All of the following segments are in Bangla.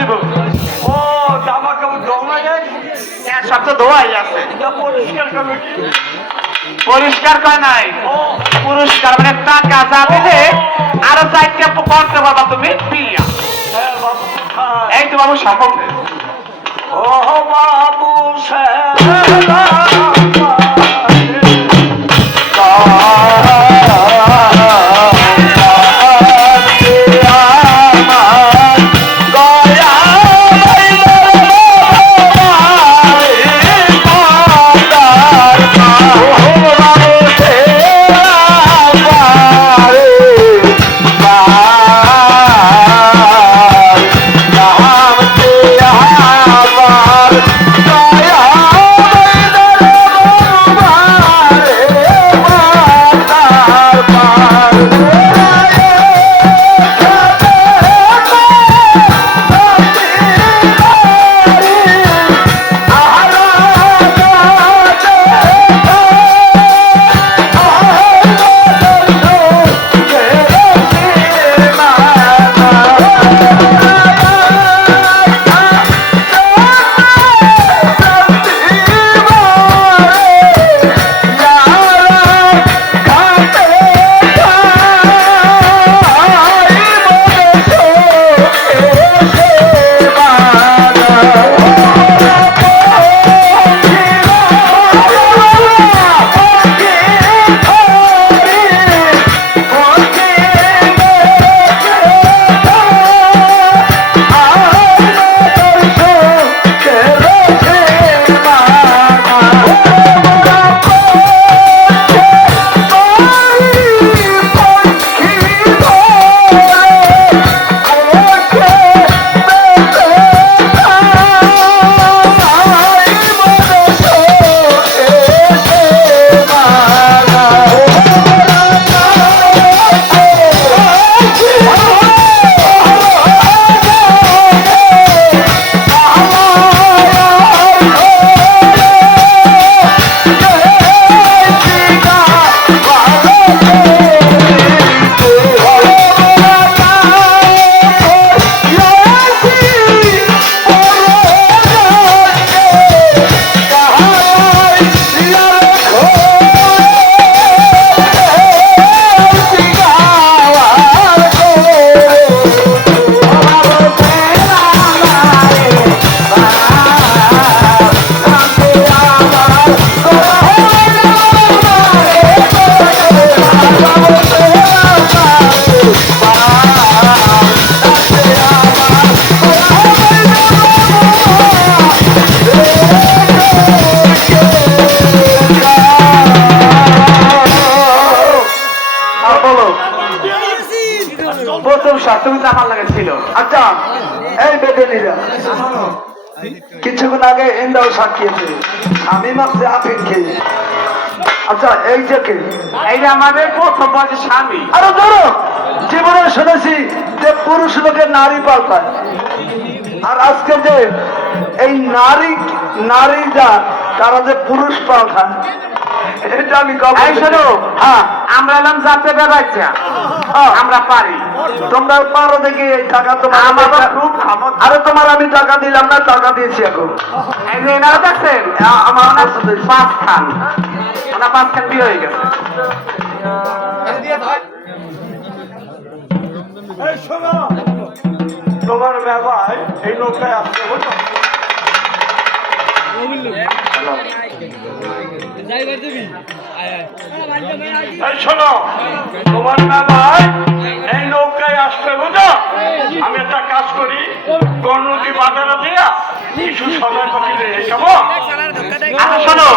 দিব ও জামা কাপড় জমা যায় সব তো ধোয়াই আছে পরিষ্কার করবে কি পরিষ্কার কয় নাই ও পুরস্কার মানে টাকা যা দিলে আরো চারটে করতে পারবা তুমি বিয়া হ্যাঁ বাবু কোথায়? এই তো বাবু সম্পর্কে ও বাবু শ্যামলা তুমি তো আমার লাগে ছিল আচ্ছা এই বেদেনিরা কিছুক্ষণ আগে ইন্দাও সাক্ষিয়েছে আমি মাসে আপেল খেয়ে আচ্ছা এই যে কে এইটা আমাদের প্রথম বয়সের স্বামী আরো ধরো জীবনে শুনেছি যে পুরুষ লোকের নারী পাল্টায় আর আজকে যে এই নারী যা তারা যে পুরুষ পাল্টায় এটা আমি এই শোনো, হ্যাঁ আমরা এলাম যাতে বেড়াইছা আমরা পারি তোমরা পারো দেখি এই টাকা তোমার আমার খুব ক্ষমতা আরে তোমার আমি টাকা দিলাম না টাকা দিয়েছি এখন এই যে এনারা দেখছেন আমার পাঁচ খান ওনার পাঁচ খান বিয়ে হয়ে গেছে এই শোনো তোমার মেবাই এই নৌকায় আসতে হতো এই শোনো তোমার মেবাই এই নৌকায় আসতে বুঝো আমি একটা কাজ করি গণনদী বাজারে দিয়া কিছু সময় পাঠিয়ে কেমন আচ্ছা শোনো,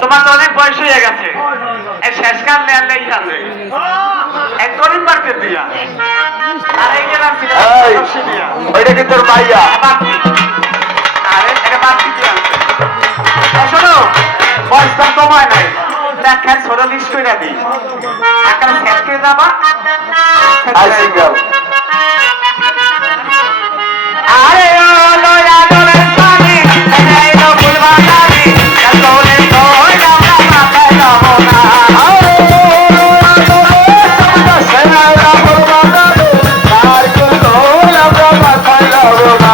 তোমার তো অনেক বয়স হয়ে গেছে, এই শেষকাল লেয়ার লেগে আছে এক গরিব মার্কেট দিয়া আর এই গেলাম দিয়া ওইটা কি তোর ভাইয়া বাকি আরে এটা বাকি দিয়ে আছে। শোনো বয়স তো সময় নাই, দেখা ছোট লিস্ট করে দিই একটা সেট করে যাবা আরে Oh,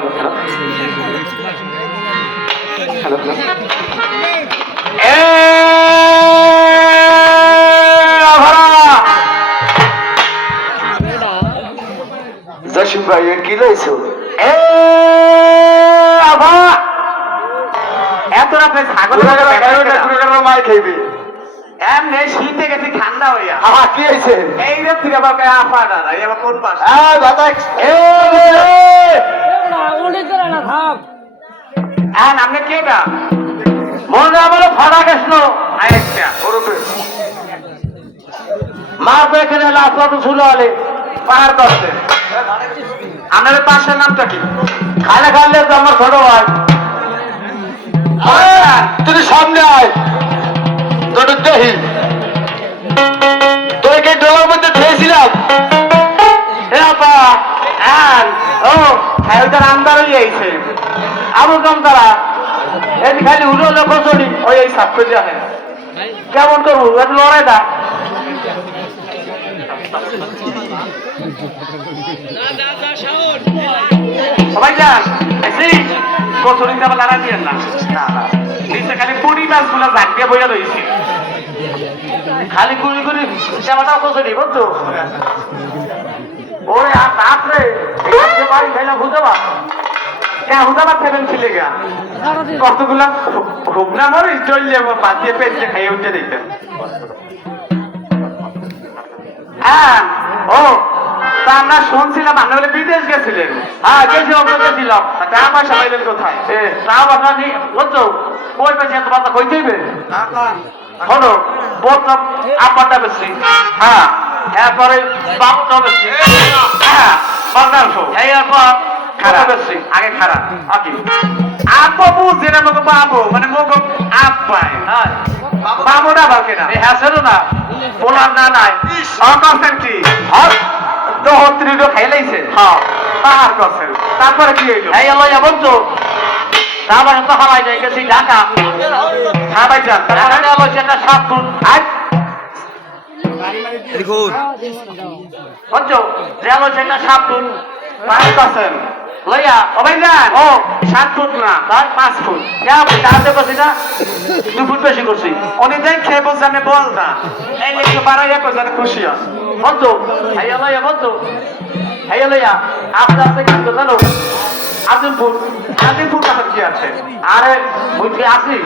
hello hello hello hello এ আভারা জসিম ভাই এ কি লইছো? এ আভা এত রাতে ছাগল মাই খাইবে। এমনি শীতে গেছি ঠান্ডা হইয়া আহা কি হয়েছে? এই রে তুই আবার আফা না এই আবার কোন পাশ আপনি কে না মনে আমার ফাড়া গেছিল আচ্ছা মা এখানে লাফানো শুরু হলে পাহাড় করছে আপনাদের পাশের নামটা কি খালে খালে তো আমার ছোট ভাই। তুই সামনে আয় তোর দেহি তোকে ডোলার মধ্যে খেয়েছিলাম। ও খায়ুদার আমদার হয়ে আইছে আবু কাম তারা এটি খালি উড়ো লোক চলি ওই এই সাপ করে দেওয়া হয় কেমন করবো একটু লড়াই দা সবাই যান এসি কচুরিটা আবার লাড়া দিয়েন না না না নিচে খালি পুরি মাছগুলো জাগ দিয়ে বইয়া রয়েছে খালি গুলি গুলি জামাটা চলি বুঝছো ওরে আর রাত্রে বাড়ি খাইলাম বুঝবা হুদাবার ফেলেন ছিলে গা কতগুলা হুকনা মরে চললে বাদ দিয়ে পেঁচে খাইয়ে উঠে দিতেন হ্যাঁ ও তা আমরা শুনছিলাম আপনি বলে বিদেশ গেছিলেন হ্যাঁ গেছিলাম গেছিলাম টাকা পয়সা পাইলেন কোথায় তাও বাসা নেই বুঝছো কই পেয়েছে এত বাতা কই দেবে শোনো বলতাম আব্বাটা বেশি হ্যাঁ এরপরে বাপটা বেশি হ্যাঁ বাংলাদেশ এরপর খারাপ বেশি আগে খারাপ আকি আপু বুঝে না মগো বাবু মানে মগো আব্বাই হ্যাঁ বাবুটা বাকি না হ্যাঁ সেরো না বলার না নাই করছেন কি তো হত্রিটো খাইলাইছে হ্যাঁ পাহাড় করছেন তারপরে কি হইলো এই এলো যাবো তো তারপরে তো হারাই যাই গেছি ঢাকা হ্যাঁ ভাই যান ঢাকা গেল সেটা 7 ফুট আজ বুঝছো গেল সেটা 7 ফুট পাহাড় করছেন লইয়া ও ভাই যান ও 7 ফুট না তার 5 ফুট যা তাতে করছি না 2 ফুট বেশি করছি উনি দেখে বলছে আমি বলতা এই লিখে বাড়াইয়া কইছে খুশি হয় বুঝছো এই এলো ইয়া বুঝছো এই এলো ইয়া আপনার আছে কি জানো আজিমপুর আজিমপুর কাছে কি আছে আরে বুঝছি আসি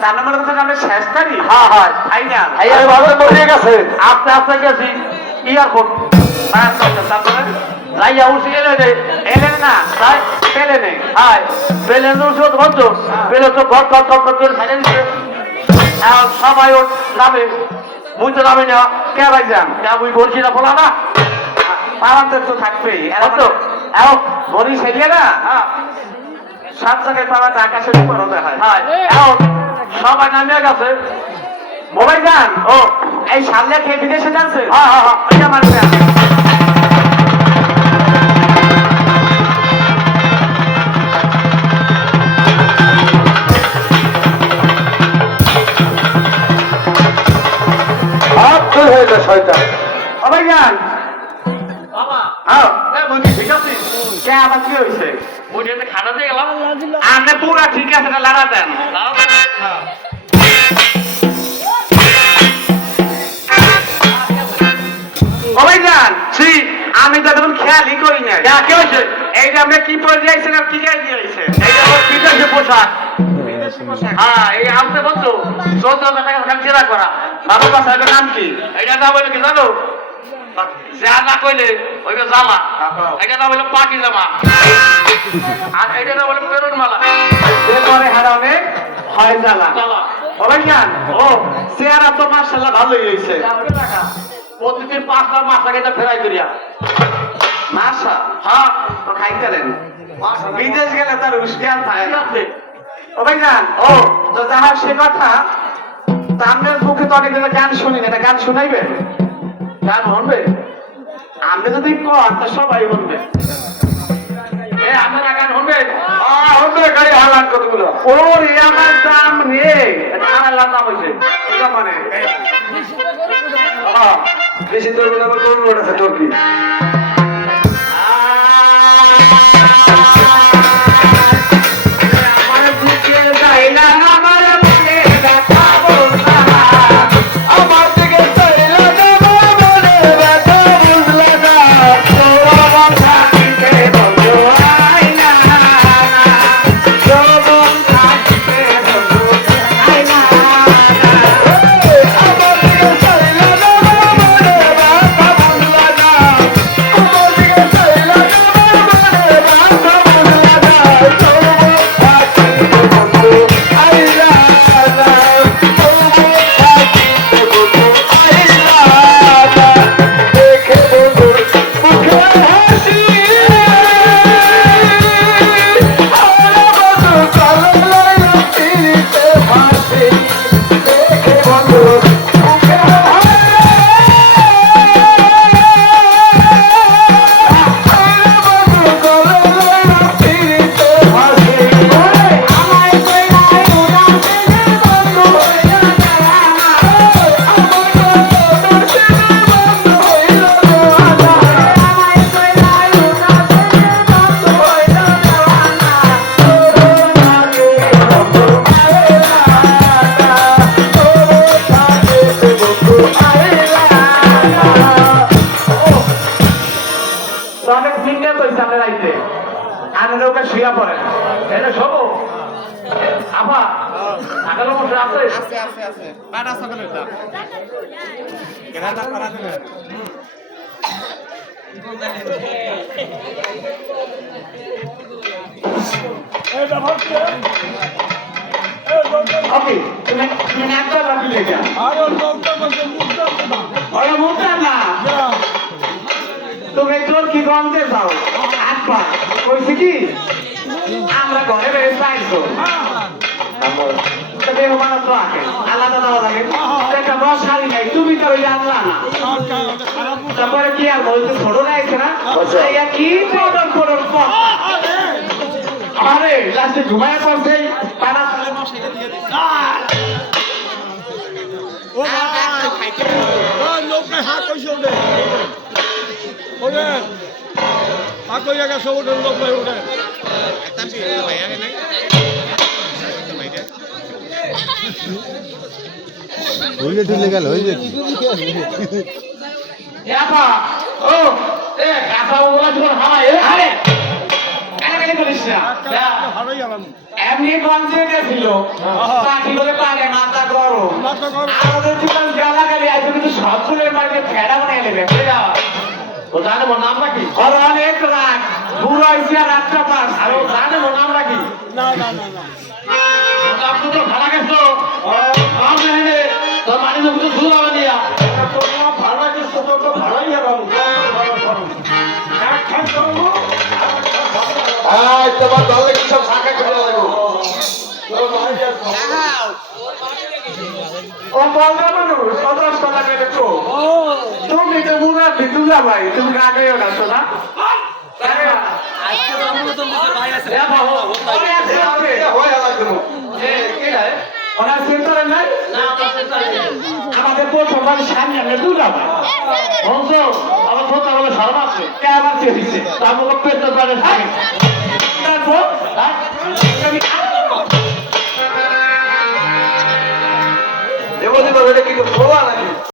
তার নম্বর কথা আমরা শেষ তারি হ্যাঁ হ্যাঁ ফাইনাল এই ভাবে মরে গেছে আস্তে আস্তে গেছি এয়ারপোর্ট পাঁচ করছেন তারপরে লাইয়া উঠে এলে রে এলেন না তাই পেলে নেই হাই পেলেন উঠে বুঝছো পেলে তো ঘর ঘর ঘর ঘর করে সাইলেন দিছে আর সবাই ওর নামে মুই তো নামে না কে ভাই যান যা মুই বলছি না বলা না পালান্তের তো থাকবেই বুঝছো এখন বলি সেরিয়ে না হ্যাঁ 7 জায়গায় পাওয়াটা আকাশের উপর হতে হয় হাই এখন সবাই নামে গেছে মোবাইল যান ও এই সামনে খেয়ে বিদেশে যাচ্ছে হ্যাঁ হ্যাঁ হ্যাঁ ওইটা মানবে সব চলে হয়ে যায় শয়তান মোবাইল যান বাবা হ্যাঁ মুই ঠিক আছে কে আবার কি হয়েছে মুই এতে খানা দিয়ে গেলাম আপনি পুরা ঠিক আছে না লাড়া দেন মোবাইল যান আমি তো তখন খেয়ালই করি না যা কি হয়েছে এইটা আপনি কি পরে যাইছেন আর কি গাই দিয়েছেন এইটা আমার বিদেশি পোশাক হ্যাঁ এই আমতে বলতো 14,000 টাকা খালি জেরা করা বাবু বাসা এটার নাম কি এইটা না বলে কি জানো যা না কইলে ওইটা জামা এটা না বলে পাটি জামা আর এটা না বলে পেরন মালা এরপরে হারামে হয় জ্বালা জামা মোবাইল যান ও চেহারা তো মার্শাল্লাহ ভালোই হয়েছে প্রতিদিন 5 লাখ মাস টাকা ফেরাই করিয়া মাসা হ্যাঁ তো খাইতেলেন বিদেশ গেলে তার উস্কান থাকে ঠিক আছে ও ভাই যান ও তো যাহার সে কথা তা আপনার মুখে তো অনেক গান শুনি না এটা গান শুনাইবেন গান শুনবে আপনি যদি কন তা সবাই বলবে এ আপনারা গান শুনবেন শুনবে গাড়ি হালান কতগুলো ও রে আমার দাম রে এটা আমার লাভ নাম হয়েছে এটা মানে বেশি তোর বলে আমার কোন আছে তোর কি রাইতে আনে নৌকা শুয়া পড়ে এটা সব আবার আগালো মশে আছে ওকে তুমি একবার রাখি লেগে ওরা মুখটা না তুমি তোর কি গন্ধে যাও একবার কইছি কি আমরা ঘরে বেড়ে চাইছো বেহমান তো আগে আলাদা দেওয়া লাগে একটা বস হারি নাই তুমি তো ওই আনলা না তারপরে কি আর বলতে ছোট রাখছে না কি পদর পদর আরে লাস্টে ঘুমায় পড়ছে পানা হইলে ঠুলে গেল হইলে আপা ও এ কাঁচা ওগুলা যখন হাওয়ায় আরে কানাকানি করিস না এমনি গঞ্জে গেছিল পাখি বলে পারে মাথা গরম আমাদের জীবন গালাগালি আছে কিন্তু সবগুলোর মাঝে ফেড়া বানিয়ে নেবে ও জানে মোর নাম রাখি আর অনেক রাত বুড়ো হয়েছে আর রাতটা পাস আর ও জানে মোর নাম রাখি না আপনি তো ভাড়া গেছো নাম জানে তোর মানে তো কিছু দূর হবে দিয়া তোর নাম ভাড়া গেছো তোর তো ভাড়াই হবে তোমার দলে কি সব শাখা করে লাগো ও বলবে মানুষ সদস্য কথা কেটেছো তুমি তো বুড়া ভিতুলা ভাই তুমি আগেও না শোনা আমাদের প্রথমবার সামনে দুটা ভাই বলছো আমার কথা বলে সরব আছে কে আবার কে দিচ্ছে তারপর পেট পারে থাকে তারপর দেবদেব এটা কি খোয়া নাকি